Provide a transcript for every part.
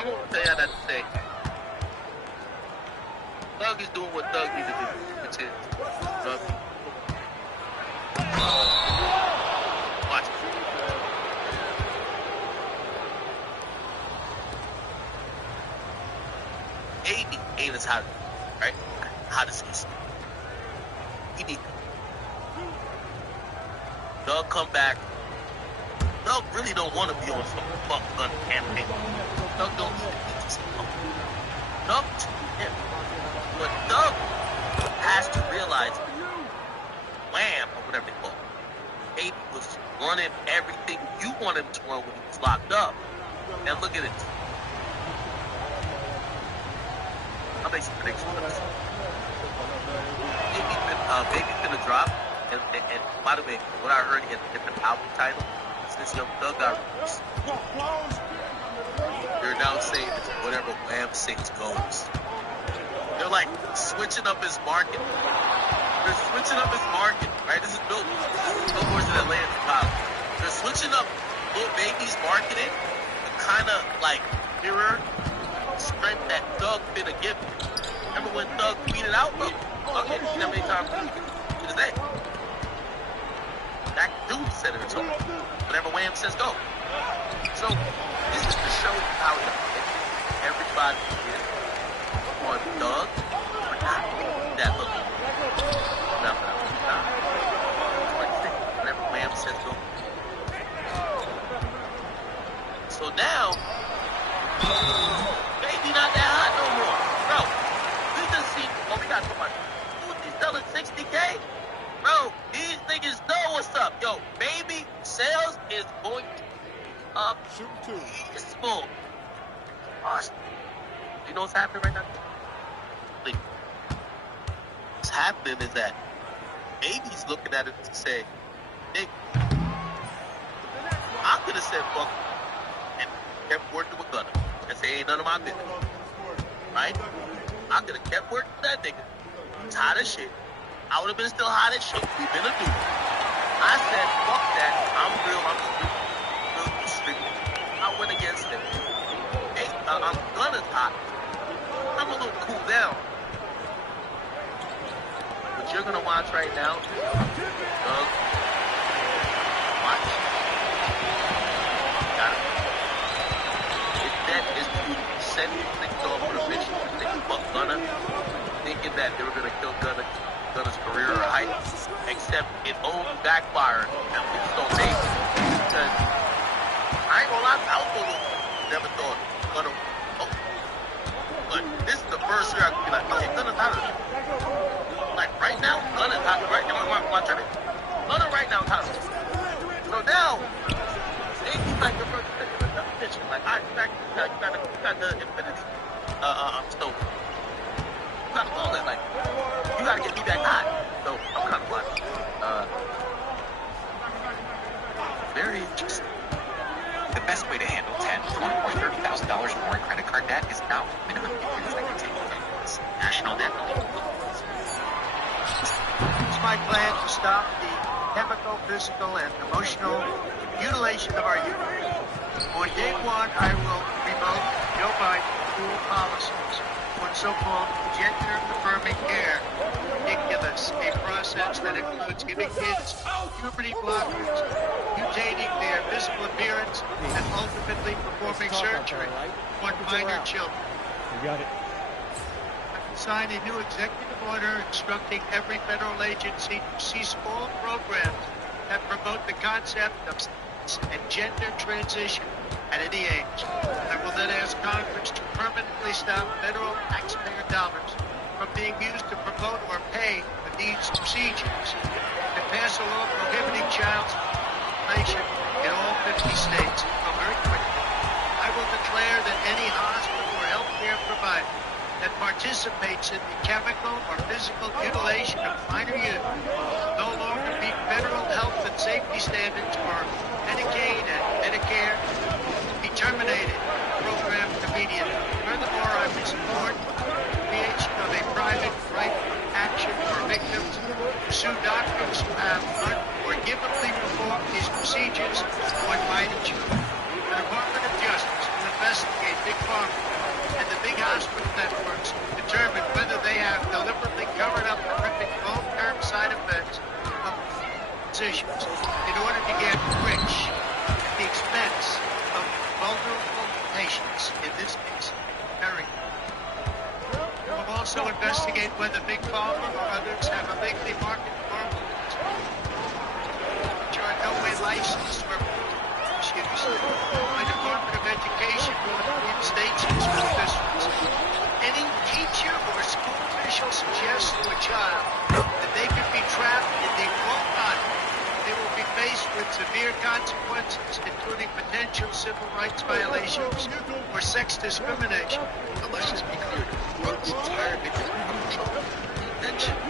I won't tell you that to say. Thug is doing what Thug needs to do, which is, watch it. AD ain't as hot, right? Hot as he's. He need Thug come back. Thug really don't want to be on some fuck gun campaign. Thug don't Thug, yeah. But Thug has to realize, wham, or whatever they call it. AD was running everything you wanted him to run when he was locked up. And look at it. I'll make some predictions for this. Baby's gonna drop. And by the way, what I heard in a different album title, since Young Thug got released, they're now saying it's whatever Wham 6 goes. They're like switching up his market. They're switching up his market, right? This is billboards in Atlanta College. They're switching up Lil Baby's marketing to kind of like mirror strength that Thug finna give him. Remember when Thug tweeted out, look, okay, you know how many times to this day. That dude said it, so whatever Wham says, go. So this is to show you how everybody is on Thug or not. That look. No. Whatever Wham says, go. So now, Baby not that hot no more. Bro, we just see, we got somebody. Who's selling 60K? Bro, these niggas know what's up. Yo, Baby sales is going up peaceful. Awesome. You know what's happening right now? Like, what's happening is that Baby's looking at it to say, nigga, I could have said fuck and kept working with Gunna and say ain't none of my business. Right? I could have kept working with that nigga. He's hot as shit. I would have been still hot as shit. We've been a dude. I said, fuck that. I'm real. I'm street. I went against him. Hey, I'm Gunna's hot. I'm a little cool down. What you're gonna watch right now, Doug, watch. Got it. If that is to send things off on a mission to think fuck Gunna, thinking that they were gonna kill Gunna's career or height, except it all backfired and we just don't take it. Because I ain't gonna lie, I was a little never thought Gunna. Oh, but this is the first year I could be like, okay, Gunna's out of it. Like right now, Gunna's out right now. My turn. Gunna right now is out of it. So now, he's like the first pitcher. Like I expect you got the infinity stone. You gotta call it like you gotta get me back hot. So I'm kind of watching. Very interesting. The best way to handle $10,000, $20,000, or $30,000 more in credit card debt is now minimum payments that can take place. National Debt Relief. It's my plan to stop the chemical, physical, and emotional mutilation of our youth. On day one, I will revoke Joe Biden's school policies on so-called gender-affirming care. Ridiculous. A process that includes giving kids puberty blockers, mutating their physical appearance, and ultimately performing surgery on minor children. You got it. I signed a new executive order instructing every federal agency to cease all programs that promote the concept of sex and gender transition at any age. I will then ask Congress to permanently stop federal taxpayer dollars from being used to promote or pay for these procedures, and pass a law prohibiting child mutilation in all 50 states. Very quickly, I will declare that any hospital or healthcare provider that participates in the chemical or physical mutilation of minor youth will no longer meet federal health and safety standards for Medicaid and Medicare, will be terminated program immediately. Furthermore, I will support the creation of a private right of action for victims to sue doctors who have unforgivably performed these procedures on minor children. The Department of Justice and the investigate big pharma and the big hospital networks to determine whether they have deliberately covered up horrific long-term side effects of physicians in order to get rich at the expense of vulnerable patients, in this case, very. We'll also investigate whether big pharma or others have illegally marketed hormones which are in no way licensed for use. My Department of Education will inform states and school districts. Any teacher or school official suggests to a child that they could be trapped in the wrong body, they will be faced with severe consequences, including potential civil rights violations or sex discrimination. Now, let's just be clear. Throughout this entire video, we mentioned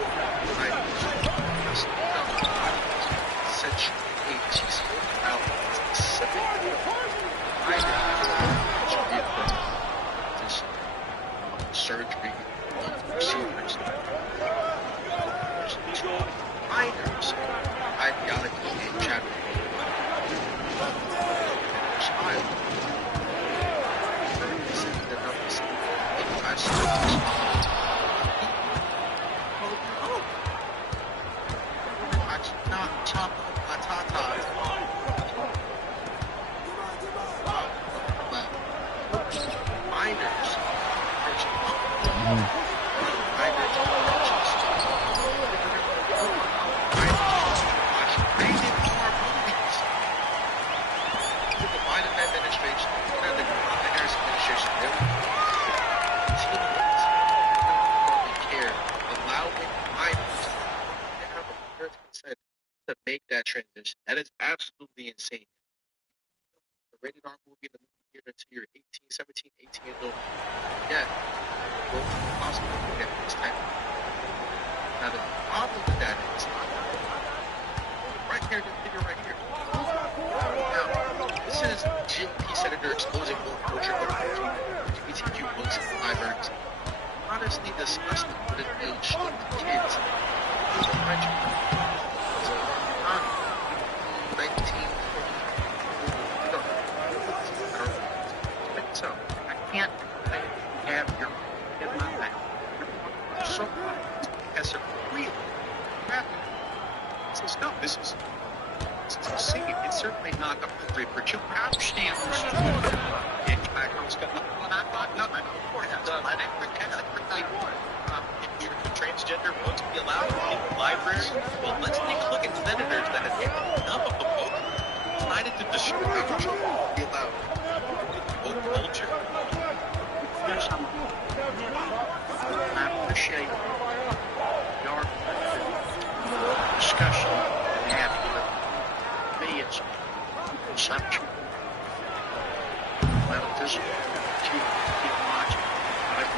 Section 8. She spoke about specific surgery, procedures. Minors, ideologically and chatting. Child. The numbers. To make that transition. That is absolutely insane. A rated R movie in the movie theater until you're 18, 17, 18 years old. Yeah. Go to the hospital and get this time. Now the problem with that is right here, this video right here. Now, this is GOP Senator exposing woke culture of LGBTQ books and libraries. Honestly disgusting what it will show to kids. So I can't have your in my back. So as a real rapid. Says no, this is insane. It's certainly not appropriate for children. I understand this background's got nothing. I'm not nothing. I didn't pretend that if you're transgender books be allowed in the library. Well, let's take a look at senators that have taken enough of a book, decided to destroy it, be allowed. Woke culture. Here's something. I appreciate your discussion and having with me. It's conceptual. Well, this keep watching. I'm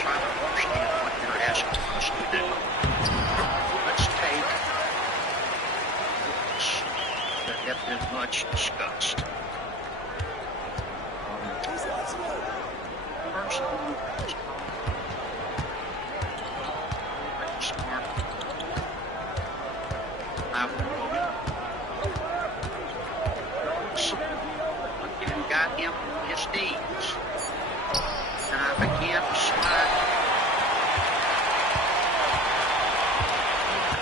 trying to understand what you're asking us to do. Let's take books that have been much discussed. First of all, smart. I got him his needs. And I began to slide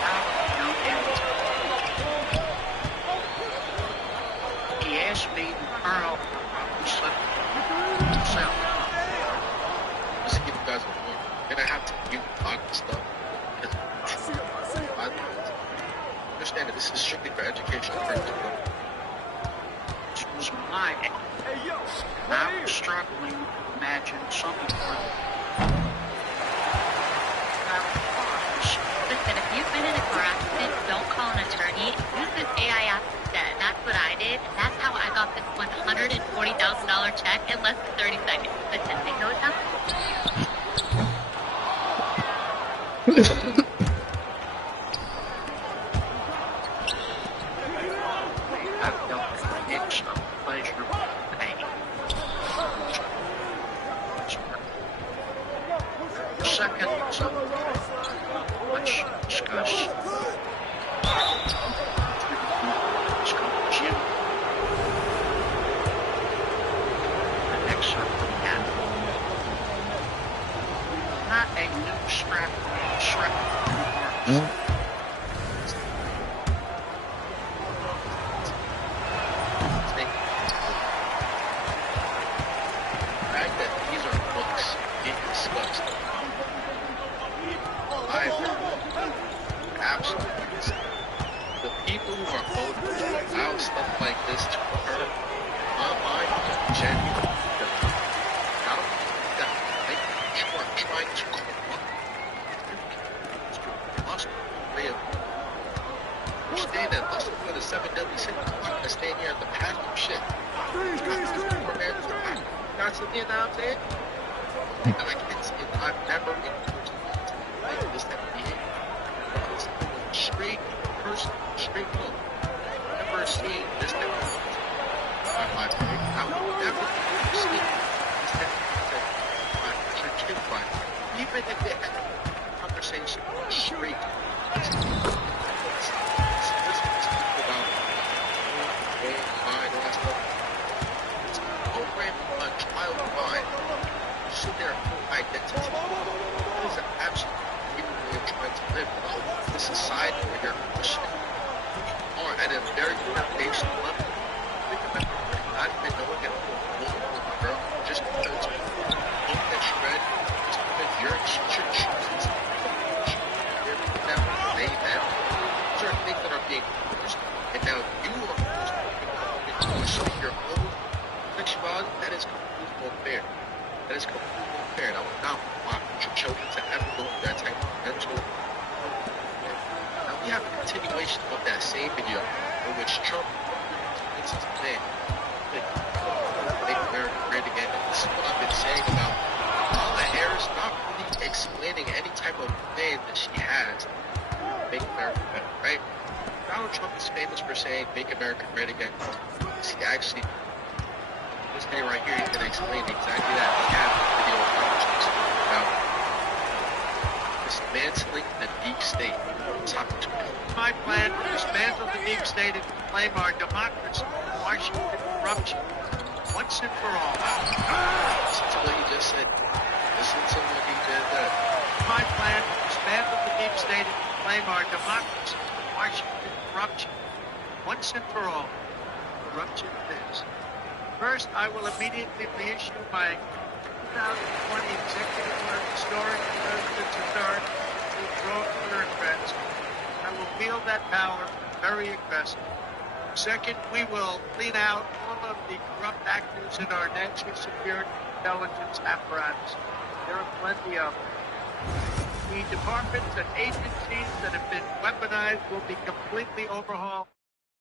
out, he asked me to turn off the slip himself. Just to give you guys a warning. Then I have to mute a lot of stuff. Understand that this is strictly for educational purposes. It was my day. I was struggling to imagine something more. Listen, if you've been in a car accident, don't call an attorney. Use this AI app instead. That's what I did. And that's how I got this $140,000 check in less than 30 seconds. Listen, I know it's not. Second, let's discuss fact that these are books being discussed, I absolutely disagree. The people who are voting to allow stuff like this to occur online are genuine. Not only that, you are trying to corrupt way of understand that let's look at the 7 deadly sins. I'm not gonna stand here at the path of shit. That's the thing I'm saying. And I can't see it. I've never been like this type of behavior. Straight person, straight look. I've never seen this type of thing. I would never see this type of thing. I can't find it. Even if they had a conversation straight. This is about mind, all that stuff. It's programming a child mind. So their whole identity. It is an absolute way of trying to live. The society where you're questioning who you are at a very foundational level. Think about it, not even knowing it, a girl, just because look that you read, just because you're your choices, never lay down. These are things that are being forced, and now you are forced to question your own sexuality. That is completely unfair. That is completely unfair. And I would not want your children to ever go through that type of mental. Now we have a continuation of that same video in which Trump makes his name. Make America great again. And this is what I've been saying about Kamala Harris not really explaining any type of plan that she has to make America better, right? Donald Trump is famous for saying make America great again. He actually, this day right here, he's going to explain exactly that. We have a video of Donald Trump speaking about dismantling the deep state. Talking to him. My plan to dismantle the deep state and reclaim our democracy, Washington corruption, once and for all. Listen to what he just said. Listen to what he just said. My plan to dismantle the deep state and reclaim our democracy, Washington corruption, once and for all. Corruption is. First, I will immediately reissue my 2020 executive order restoring the president's authority to withdraw bureaucrats. I will wield that power very aggressively. Second, we will clean out all of the corrupt actors in our national security intelligence apparatus. There are plenty of them. The departments and agencies that have been weaponized will be completely overhauled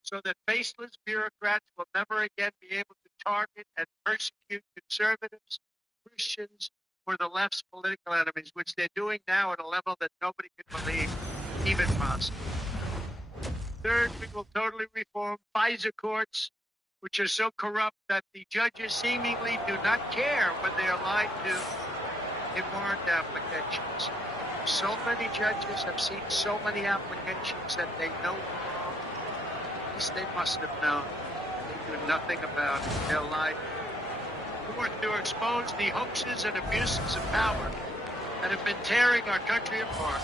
so that faceless bureaucrats will never again be able to target and persecute conservatives, Christians, or the left's political enemies, which they're doing now at a level that nobody could believe even possible. Third, we will totally reform FISA courts, which are so corrupt that the judges seemingly do not care when they are lied to in warrant applications. So many judges have seen so many applications that they know wrong. At least they must have known. They do nothing about it. They'll lie. Fourth, to expose the hoaxes and abuses of power that have been tearing our country apart.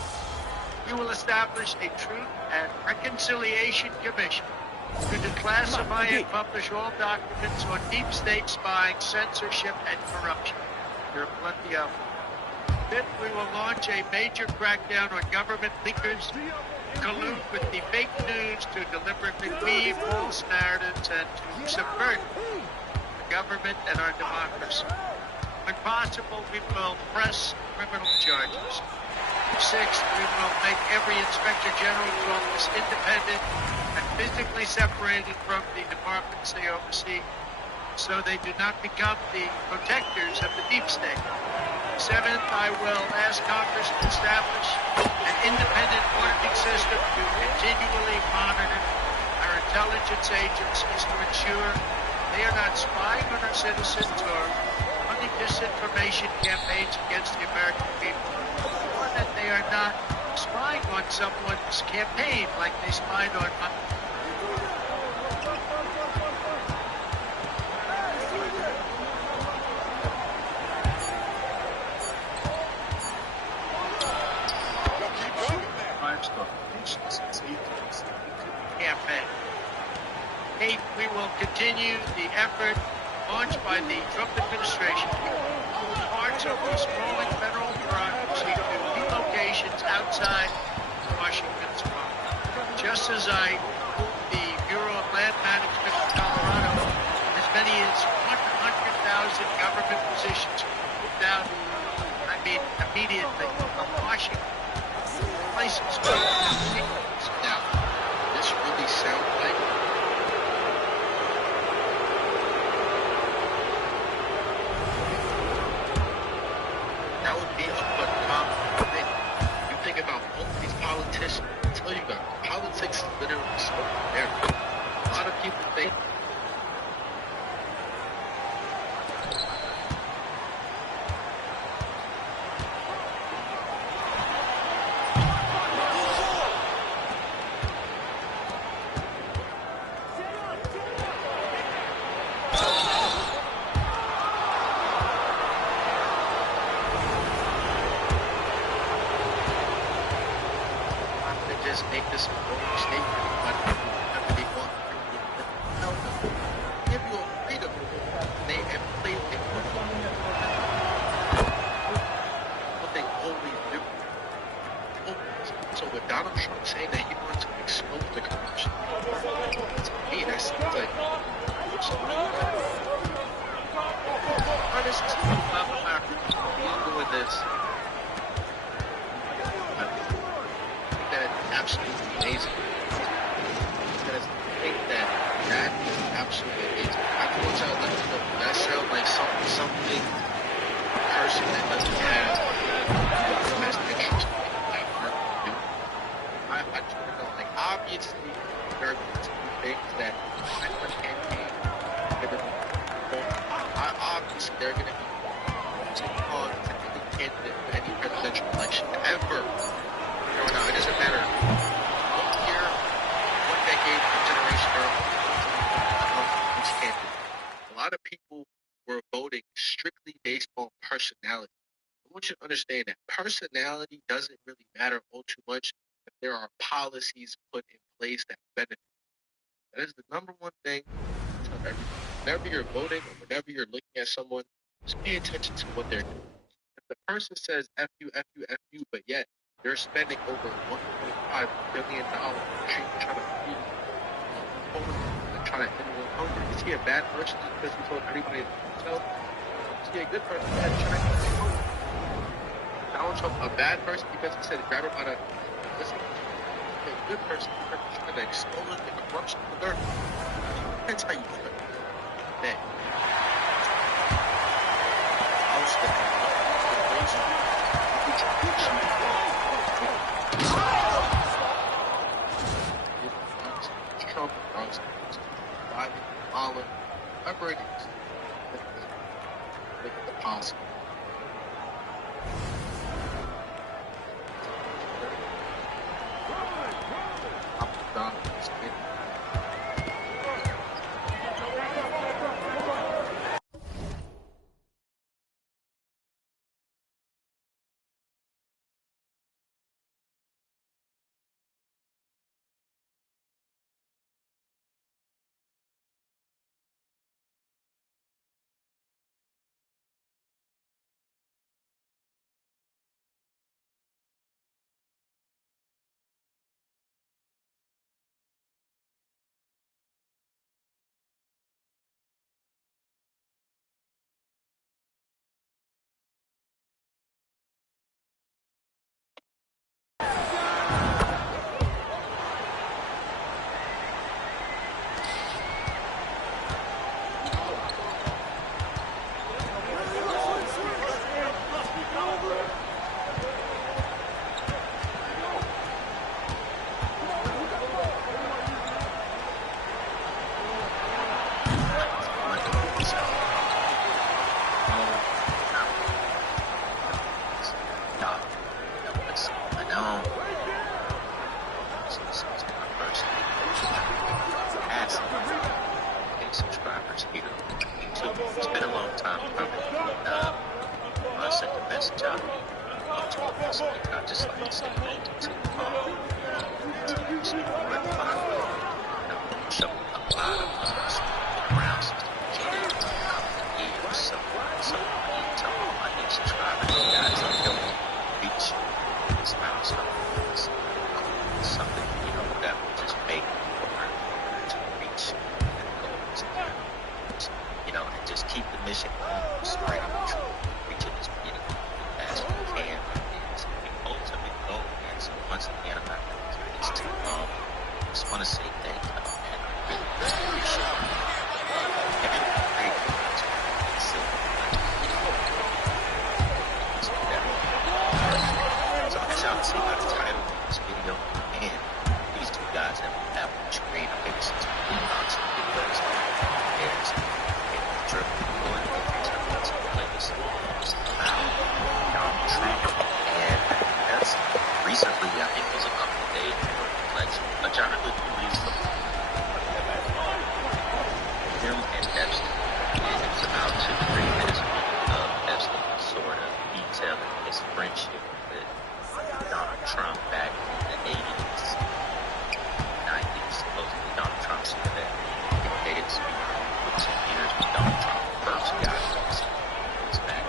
We will establish a Truth and Reconciliation Commission to declassify and publish all documents on deep state spying, censorship, and corruption. There are plenty of them. Fifth, we will launch a major crackdown on government leakers who collude with the fake news to deliberately weave false narratives and to subvert the government and our democracy. When possible, we will press criminal charges. Sixth, we will make every Inspector General's office independent and physically separated from the departments they oversee, so they do not become the protectors of the deep state. Seventh, I will ask Congress to establish an independent auditing system to continually monitor our intelligence agencies to ensure they are not spying on our citizens or running disinformation campaigns against the American people, or that they are not spying on someone's campaign like they spied on mine. continue the effort launched by the Trump administration to move parts of the sprawling federal bureaucracy to relocations outside Washington's throne. Just as I moved the Bureau of Land Management in Colorado, as many as 100,000 government positions moved out, immediately from Washington. Places. Now, this really sounds like that would be a good thing. You think about all these politicians, I tell you guys, politics is literally smoke there. A lot of people think just make this bold statement, but whatever they want to tell them, give you a freedom. They have played what they always do. So with Donald Trump saying that he wants to expose the corruption, to me that seems like artists of America doing this. Absolutely amazing. Because I think that is absolutely amazing. I just want y'all to let me know. That sounds like something a person that doesn't have the best interest in work to do. I just want to know, like, obviously there are going to be things that I campaign obviously they're going to be so-called to any candidate for any presidential election ever. No, it doesn't matter what year, what decade, what generation, or each candidate. A lot of people were voting strictly based on personality. I want you to understand that personality doesn't really matter all too much if there are policies put in place that benefit. That is the number one thing I tell everyone. Whenever you're voting or whenever you're looking at someone, just pay attention to what they're doing. If the person says F you, F you, F you, but yet they're spending over $1.5 billion trying to feed and trying to end the world hunger. Is he a bad person just because he told everybody to tell? Is he a good person that's trying to end hunger? Donald Trump a bad person because he said grab him by the listen. He's a good person because he's trying to expose the corruption of the earth. That's how you do it. Man. I'll step Trump, Biden, Holland, whoever it is, make it possible. I'm done.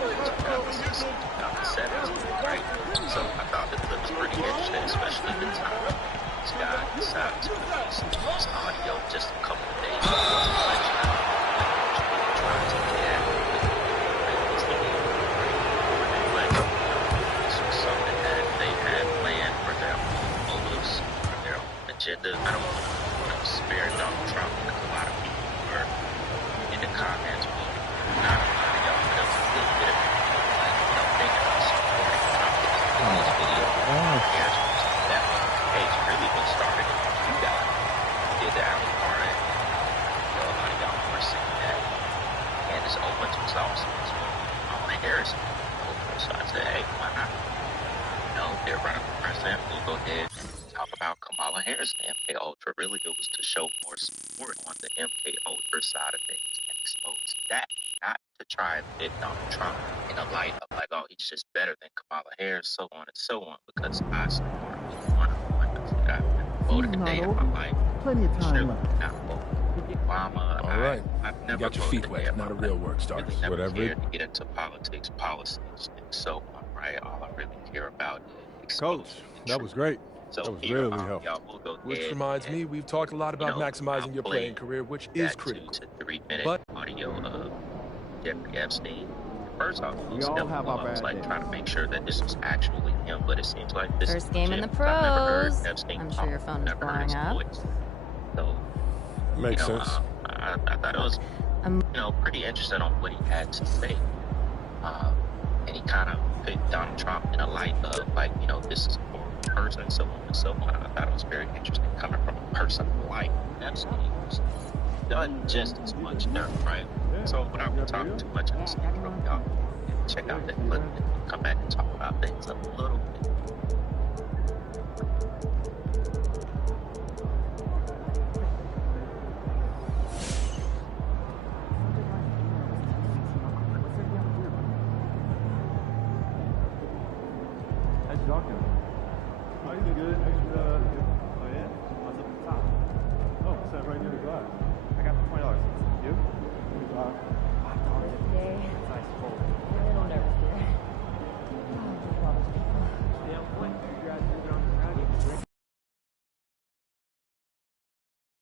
2016, 2017, right? So I thought the clip was pretty interesting, especially the time this guy decided to release his audio just a couple of days before the election. Trying to get at this was something that they had planned for their own motives, for their own agenda. I don't want to spare Donald Trump because a lot of people were in the comments, well, not a lot of y'all, but a good bit of people like, thinking about supporting Trump in this video. That page really was started when you guys did the alley part, and a lot of y'all were saying that. And this Owens was also Kamala Harris. So I said, hey, why not? They're running for president. We'll go ahead and talk about Kamala Harris and MK Ultra. Really, it was to show more support on the MK Ultra side of things and expose that, not to try and fit Donald Trump in a light of like, oh, he's just better than Kamala Harris, so on and so on, because I support one of the women that I've voted a day in my life. Plenty of time left. Not vote Obama. All right. I've never You got your feet wet. Now the real work starts. Really never Whatever. cared to get into politics, policies, and so on, right? All I really care about is Coach, that was great. So that was here, really helpful. y'all will go Which ahead reminds and, me, we've talked a lot about maximizing I'll your play playing career, which is that critical. 2 to 3 minute But audio of Jeffrey Epstein. First off, We all have our I was bad like days. trying to make sure that this was actually him, but it seems like this First is game in legit. the I've never heard pros. Epstein I'm talk. sure your phone is Never heard his blowing up. voice. So, makes sense. I thought it was, pretty interesting on what he had to say. And he kind of put Donald Trump in a light of like, this is a person, so on and so on. I thought it was very interesting coming from a person like Epstein, who's done just as much dirt, right? So without talking too much of this intro, y'all check out that clip and come back and talk about things a little bit. Talking. Oh, you did good. Extra, oh, yeah? What's up at the top? Oh, it's right near the glass. I got $20. You? $5 today. It's ice cold.